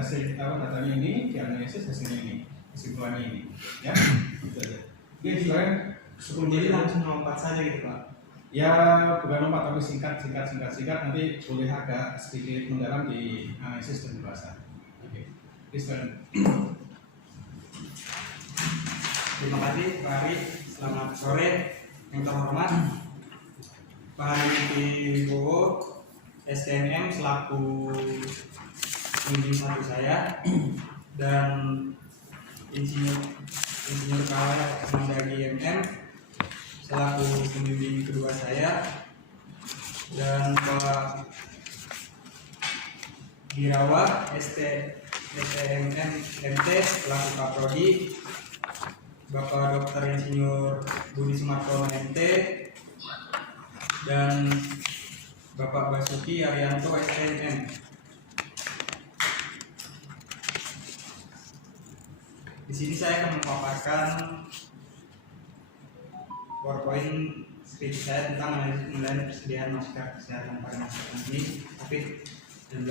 hasil datanya ini, dianalisis hasilnya ini, kesimpulannya ini, ya. Gitu aja. Oke, silakan. Jadi langsung lompat saja gitu Pak. Ya bukan lompat tapi singkat. Nanti boleh agak sedikit mendalam di analisis dan pembahasan. Oke, silakan. Terima kasih Pak Ari. Selamat sore yang terhormat Pak Hari Wibowo, STMM selaku pembimbing satu saya, dan Insinyur KW Mandagi MM selaku pembimbing kedua saya, dan Pak Girawa STMM MT selaku Kaprodi, Bapak Dr. Insinyur Budi Sumartono MT, dan Bapak Basuki Arianto STMM. Di sini saya akan memaparkan PowerPoint speech saya tentang mengenai persediaan masker kesehatan pada masa pandemi COVID-19.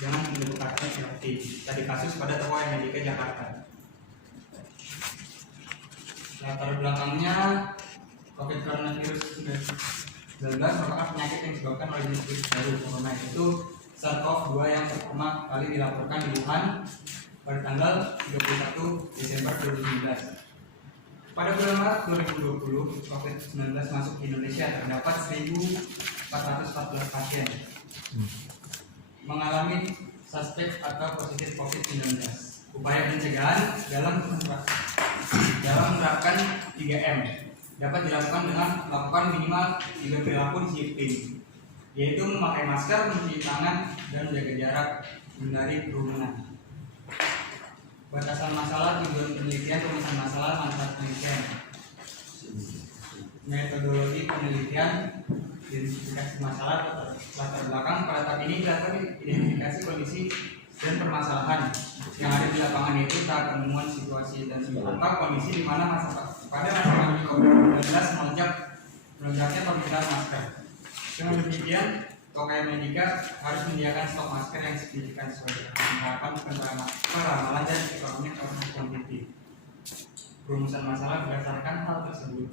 Jangan mendekatkan seperti tadi kasus pada toko Medika Jakarta. Latar belakangnya COVID coronavirus 19 merupakan penyakit yang disebabkan oleh jenis virus baru corona, yaitu SARS-CoV-2 yang pertama kali dilaporkan di Wuhan pada tanggal 31 Desember 2019. Pada bulan Maret 2020, COVID-19 masuk ke Indonesia. Terdapat 1.414 pasien mengalami suspek atau positif COVID-19. Upaya pencegahan dalam menerapkan 3M dapat dilakukan dengan melakukan minimal 3 perilaku disiplin, yaitu memakai masker, mencuci tangan, dan menjaga jarak, menghindari kerumunan. Batasan masalah, tujuan penelitian, pemesan masalah, manfaat penelitian, metodologi penelitian, identifikasi masalah, latar belakang. Pada tahap ini dilakukan identifikasi kondisi dan permasalahan yang ada di lapangan, yaitu tahap penemuan situasi dan tentang kondisi di mana pada masa pandemi COVID-19 melonjaknya penggunaan masker. Dengan demikian, Tokai Medika harus menyediakan stok masker yang signifikan sesuai dengan harapan peramalan dan ekonomi kuantitatif. Perumusan masalah berdasarkan hal tersebut,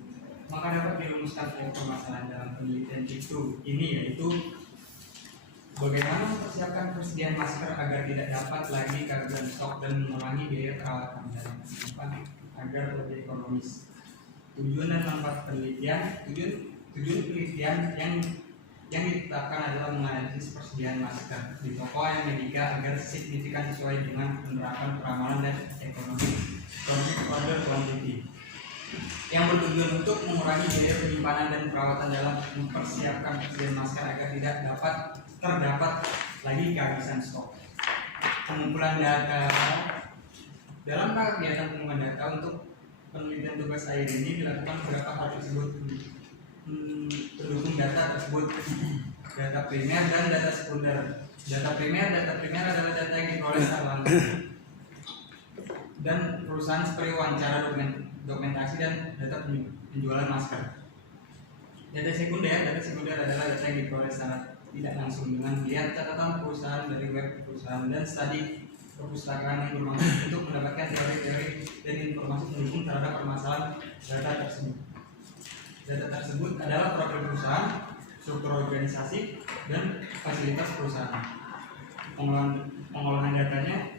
maka dapat dirumuskan permasalahan dalam penelitian ini, yaitu bagaimana mempersiapkan persediaan masker agar tidak dapat lagi kehabisan stok dan mengurangi biaya perawatan dalam kehidupan agar lebih ekonomis. Tujuan dan manfaat penelitian. Tujuan penelitian yang ditetapkan adalah menganalisis persediaan masker di toko Medika agar signifikan sesuai dengan penerapan peramalan dan ekonomi order quantity, yang bertujuan untuk mengurangi biaya penyimpanan dan perawatan dalam mempersiapkan persediaan masker agar tidak terdapat lagi kehabisan stok. Pengumpulan data. Dalam kegiatan pengumpulan data untuk penelitian tugas akhir ini dilakukan beberapa hal tersebut. Pendukung data tersebut, data primer dan data sekunder. Data primer adalah data yang diperoleh secara langsung dan perusahaan seperti wawancara, dokumentasi, dan data penjualan masker. Data sekunder adalah data yang diperoleh secara tidak langsung dengan melihat catatan perusahaan dari web perusahaan dan studi perpustakaan yang bermaksud untuk mendapatkan teori-teori dan informasi pendukung terhadap permasalahan data tersebut. Data tersebut adalah profil perusahaan, struktur organisasi, dan fasilitas perusahaan. Pengolahan datanya.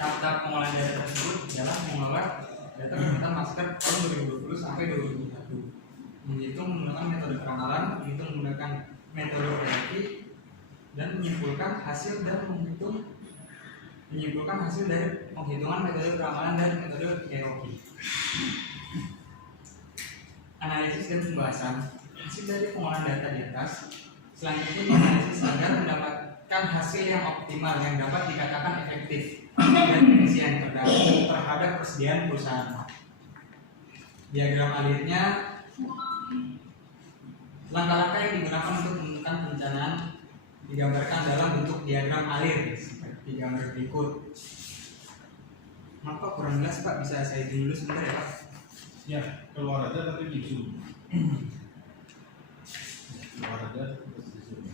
Tahap pengolahan data tersebut adalah mengolah data permintaan masker tahun 2020 sampai 2021. Menghitung menggunakan metode peramalan, menghitung menggunakan metode reaksi, dan menyimpulkan hasil dari penghitungan metode peramalan dan metode ROI. Analisis dan pembahasan. Hasil dari pengolahan data di atas selanjutnya dianalisis agar mendapatkan hasil yang optimal yang dapat dikatakan efektif dan efisien terhadap persediaan perusahaan. Diagram alirnya. Langkah-langkah yang digunakan untuk menentukan perencanaan digambarkan dalam bentuk diagram alir seperti gambar berikut. Maaf Pak, kurang jelas Pak, bisa saya dulu sebentar ya Pak? Ya, keluar aja tapi di zoom. Keluar aja terus di zoom.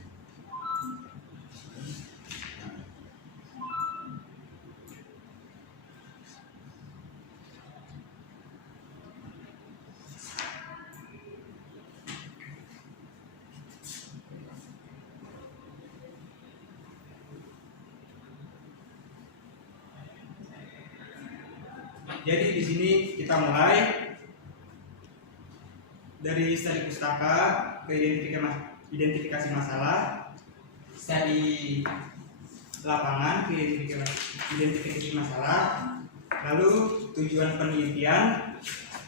Jadi di sini kita mulai dari studi pustaka ke identifikasi masalah, studi lapangan ke identifikasi masalah, lalu tujuan penelitian,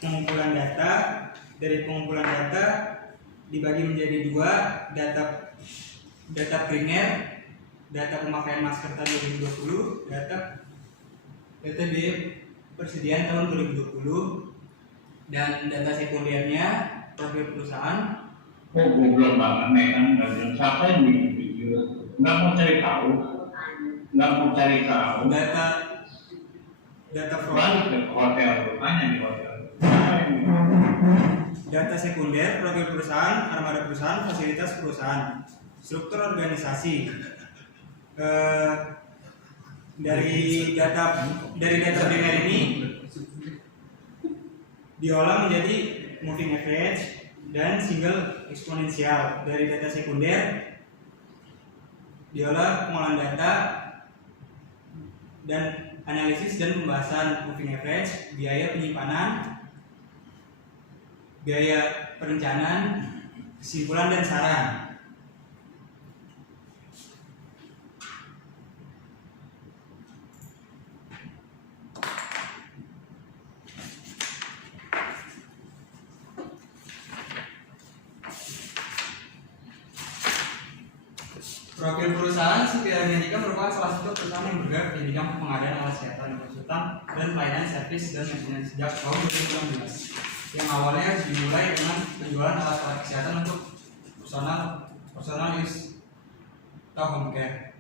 pengumpulan data. Dari pengumpulan data dibagi menjadi dua, data primer, data pemakaian masker tahun 2020, data di persediaan tahun 2020, dan data sekundernya profil perusahaan. Oh, goblok banget nih kan, dan siapa yang bikin video? Nggak mau cari tahu, Data balik ke hotel, tanya di hotel. Data sekunder, profil perusahaan, armada perusahaan, fasilitas perusahaan, struktur organisasi. Dari data primer ini diolah menjadi moving average dan single eksponensial. Dari data sekunder diolah pengolahan data dan analisis dan pembahasan moving average, biaya penyimpanan, biaya perencanaan, kesimpulan dan saran. Profil perusahaan Superior Medica merupakan salah satu perusahaan yang bergerak di bidang pengadaan alat kesehatan, konsultan, dan pelayanan servis dan maintenance sejak tahun 2016. Yang awalnya dimulai dengan penjualan alat kesehatan untuk personal use atau home care.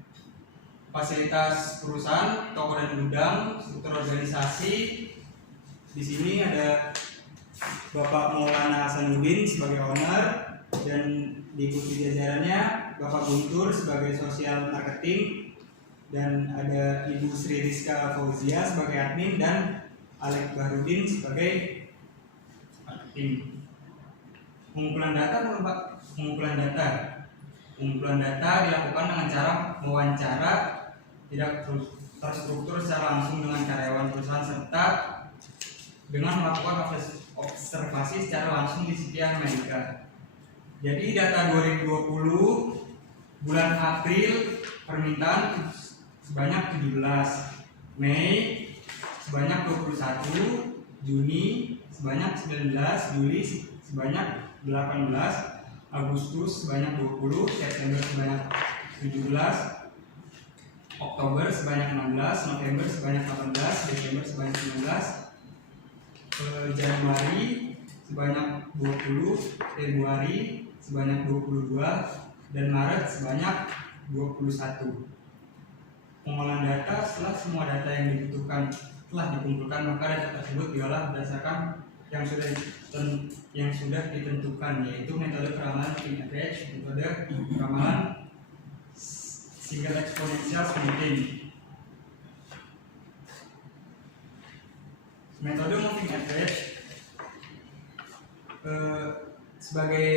Fasilitas perusahaan, toko dan gudang, struktur organisasi. Di sini ada Bapak Maulana Hasanuddin sebagai owner, dan diikuti jajarannya Bapak Guntur sebagai sosial marketing, dan ada Ibu Sri Rizka Fauzia sebagai admin, dan Alek Bahrudin sebagai marketing. Pengumpulan data dilakukan dengan cara mewawancara, tidak terstruktur secara langsung dengan karyawan perusahaan, serta dengan melakukan observasi secara langsung di Superior Medica. Jadi data 2020 bulan April permintaan sebanyak 17, Mei sebanyak 21, Juni sebanyak 19, Juli sebanyak 18, Agustus sebanyak 20, September sebanyak 17, Oktober sebanyak 16, November sebanyak 18, Desember sebanyak 19, Januari sebanyak 20, Februari sebanyak 22, dan Maret sebanyak 21. Pengolahan data: setelah semua data yang dibutuhkan telah dikumpulkan, maka data tersebut diolah berdasarkan yang sudah ditentukan, yaitu metode peramalan moving average, metode peramalan single exponential splitting. Metode moving average sebagai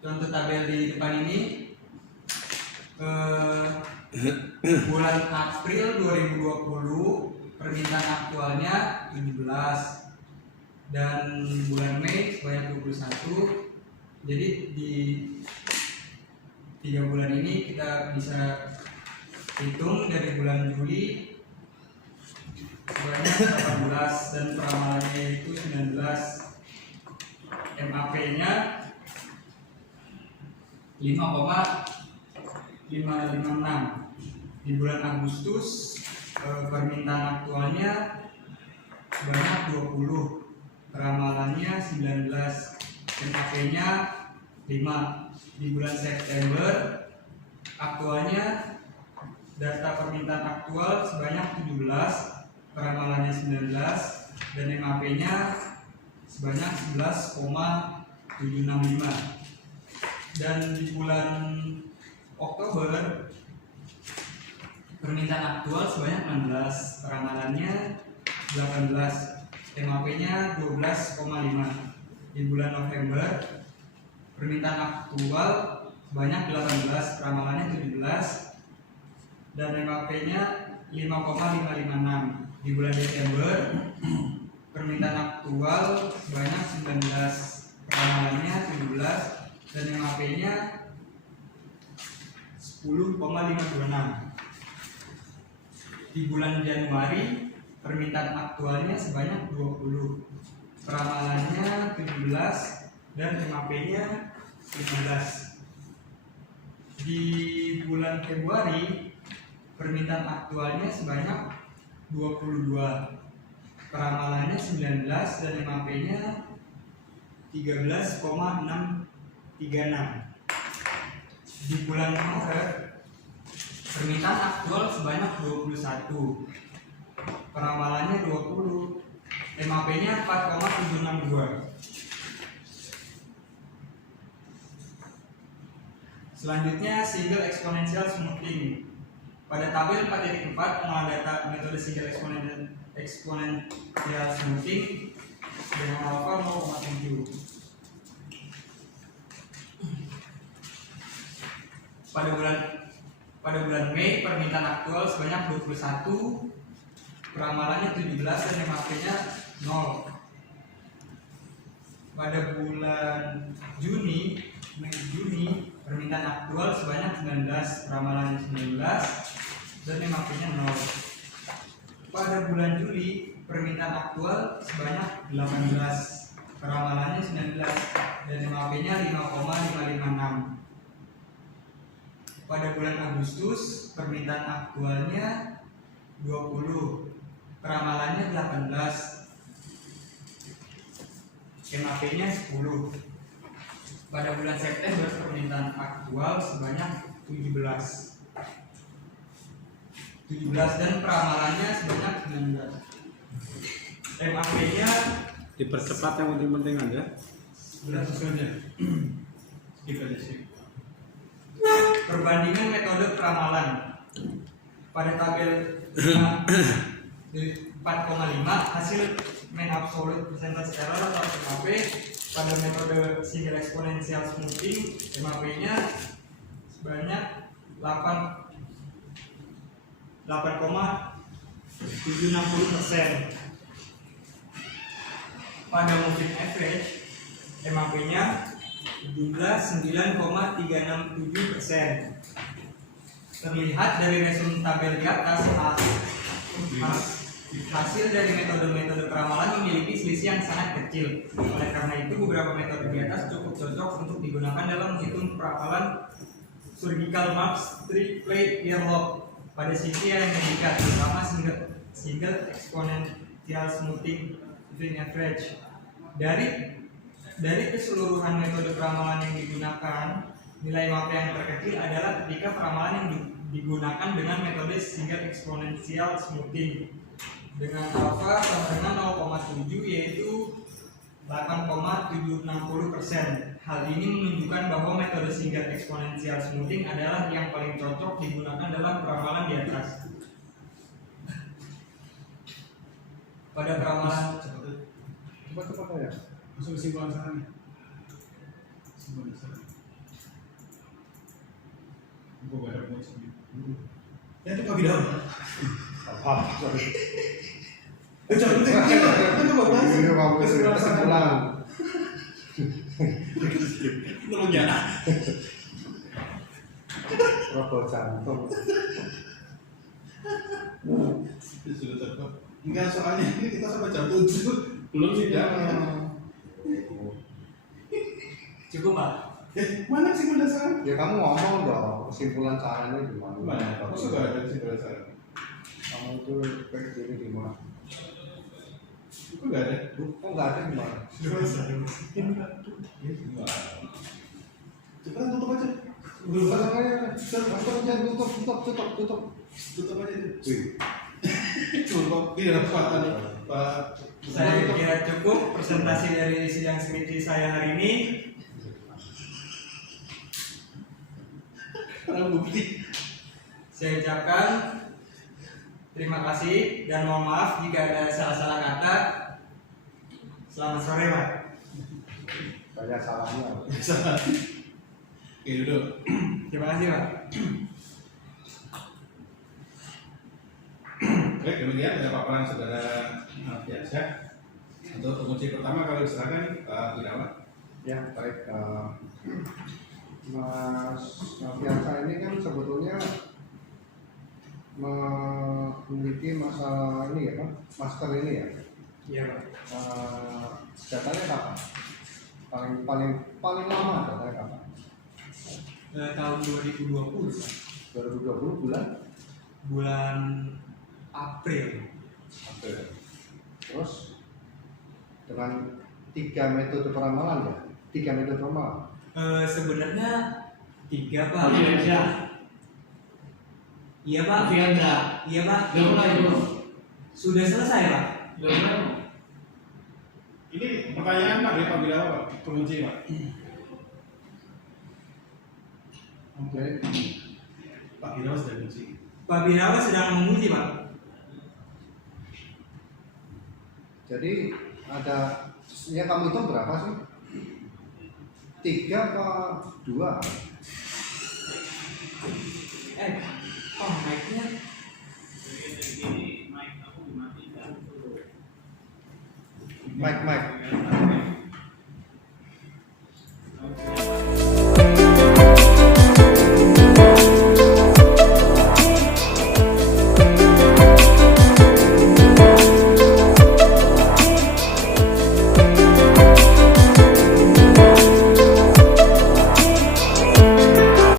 contoh tabel di depan ini, bulan April 2020 permintaan aktualnya 17, dan bulan Mei sebanyak 21. Jadi di 3 bulan ini kita bisa hitung dari bulan Juli sebanyak 18, dan peramalannya itu 19. MAP-nya 5,556. Di bulan Agustus permintaan aktualnya sebanyak 20, peramalannya 19, MAP-nya 5. Di bulan September aktualnya data permintaan aktual sebanyak 17, peramalannya 19, dan MAP-nya sebanyak 11,765. Dan di bulan Oktober permintaan aktual sebanyak 16, peramalannya 18, MAP-nya 12,5. Di bulan November permintaan aktual sebanyak 18, peramalannya 17, dan MAP-nya 5,556. Di bulan Desember permintaan aktual sebanyak 19, peramalannya 17, dan MAP-nya 10,526. Di bulan Januari permintaan aktualnya sebanyak 20, peramalannya 17, dan MAP-nya 15. Di bulan Februari permintaan aktualnya sebanyak 22, peramalannya 19, dan MAP-nya 13,636. Di bulan Maret permintaan aktual sebanyak 21, peramalannya 20, MAP-nya 4,762. Selanjutnya single exponential smoothing. Pada tabel 4.4 pengolahan data metode single exponential smoothing dengan alpha 0,7. Pada bulan Mei permintaan aktual sebanyak 21, peramalannya 17, dan MAP-nya 0. Pada bulan Juni permintaan aktual sebanyak 19, peramalannya 19, dan MAP-nya 0. Pada bulan Juli permintaan aktual sebanyak 18, peramalannya 19, dan MAP-nya 5,556. Pada bulan Agustus permintaan aktualnya 20, peramalannya 18, MAP-nya 10. Pada bulan September permintaan aktual sebanyak 17, dan peramalannya sebanyak 19. MAP-nya Dipercepat yang penting-penting aja. 11 saja. Skip aja sih. Perbandingan metode peramalan. Pada tabel 4,5 hasil mean absolute percentage error atau MAP pada metode single exponential smoothing, MAP-nya sebanyak 8,760%. Pada moving average, MAP-nya jumlah 9,367%. Terlihat dari resume tabel di atas, hasil dari metode-metode peramalan memiliki selisih yang sangat kecil. Oleh karena itu, beberapa metode di atas cukup cocok untuk digunakan dalam menghitung peramalan surgical marks triplet earlobe pada sisi yang mengikat, terutama single exponential smoothing moving average. Dari keseluruhan metode peramalan yang digunakan, nilai MAP yang terkecil adalah ketika peramalan yang digunakan dengan metode single exponential smoothing dengan alpha sama dengan 0,7 yaitu 8,760%. Hal ini menunjukkan bahwa metode single exponential smoothing adalah yang paling cocok digunakan dalam peramalan di atas. Pada peramalan Cepat ya. Masuk kesimpulan sana nih. Kesimpulan sana. Gue gak ada poin sini. Ya itu bagi daun. Apa? Jangan itu bahas. Ini mau kesimpulan. Tolong ya. Rokok jantung. Sudah cocok. Enggak, soalnya ini kita sampai jam 7 belum sidang. cukup Pak. Mana sih dasar? Ya kamu ngomong dong kesimpulan caranya gimana? Mana? Masa gak ada sih dasar? Kamu tuh kayak gini gimana? Itu gak ada. Kok nggak ada gimana? Cepetan tutup aja. Belum aja. Tutup. Tutup aja deh. Wih. Cukup. Iya, Pak. Saya kira cukup presentasi dari sidang skripsi saya hari ini. Karena bukti. Saya ucapkan terima kasih dan mohon maaf jika ada salah-salah kata. Selamat sore Pak. Banyak salahnya. Oke, duduk. Terima kasih Pak. Baik, demikian ada paparan saudara Alfiansyah. Untuk penguji pertama kali silakan Pak Wirawan. Ya, baik. Mas Alfiansyah ini kan sebetulnya memiliki masalah ini ya Pak, master ini ya. Iya Pak. Datanya kapan? Paling lama datanya kapan? Tahun 2020 Pak. 2020 Bulan April. April. Terus dengan 3 metode peramalan ya? 3 metode peramalan. Sebenarnya 3 Pak. Alfiansyah, Iya Pak. Alfiansyah, Iya Pak. udah mulai belum? Sudah selesai Pak. Udah mulai? Ini pertanyaan Pak dari Pak Wirawan, Pak, penguji Pak. Jadi Pak Wirawan sudah menguji. Pak Birawa sedang menguji Pak. Jadi ada yang kamu hitung berapa sih? 3 apa 2? Oh mic-nya. Mic.